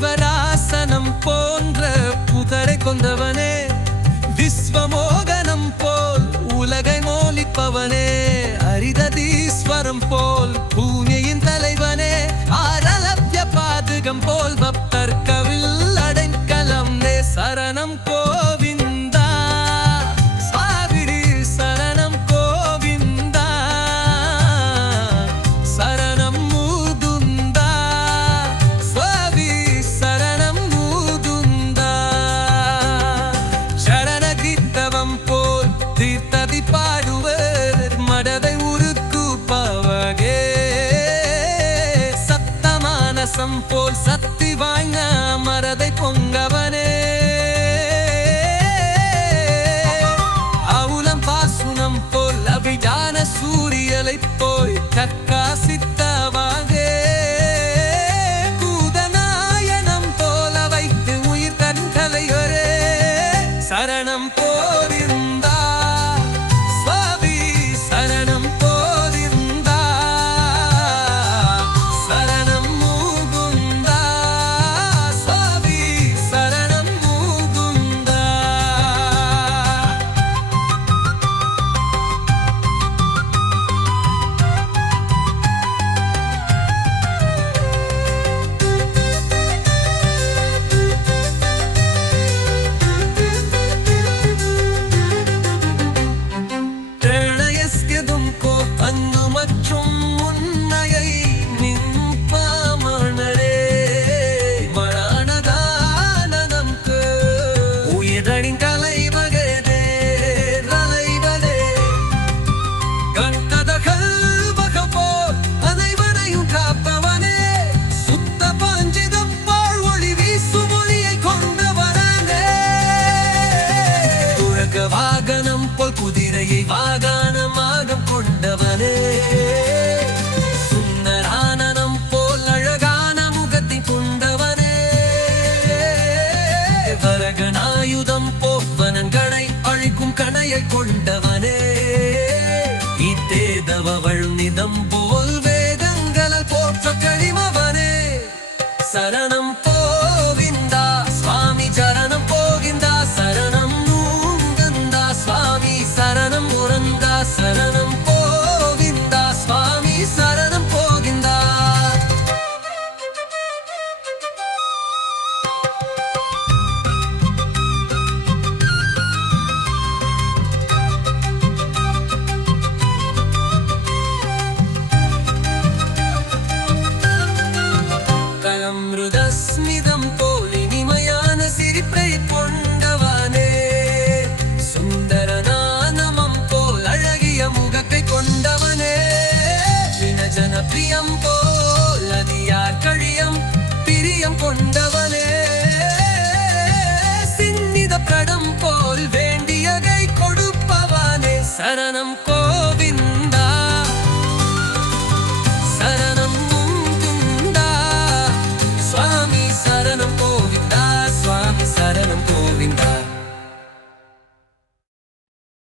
சிவராசனம் போன்ற புதரை கொண்டவனே விஸ்வமோகனம் போல் உலகை மோலிப்பவனே அரிததீஸ்வரம் போல் தேசம் போல் சக்தி வாய்ந்த மரதை பொங்கவனே. அவுலம் பாசுனம் போல் அபிஜான சூரியலை போய் கற்காசித்தவாகே. பூதநாயனம் போல வைத்து உயிர் கண்களையொரே. சரணம் குதிரையை வாகனமாக கொண்டவனே சுந்தரானனம் போல் அழகான முகத்தை கொண்டவனே. வரகனாயுதம் போவனங்களை அழிக்கும் கணையை கொண்டவனே. இத்தேதவள் நிதம் போல் வேதங்களை போற்ற கழிமவனே சரணம் பிரியம் போல் அதியார் கழியம் பிரியம் கொண்டவனே. சின்னித படம் போல் வேண்டியகை கொடுப்பவனே. சரணம் கொ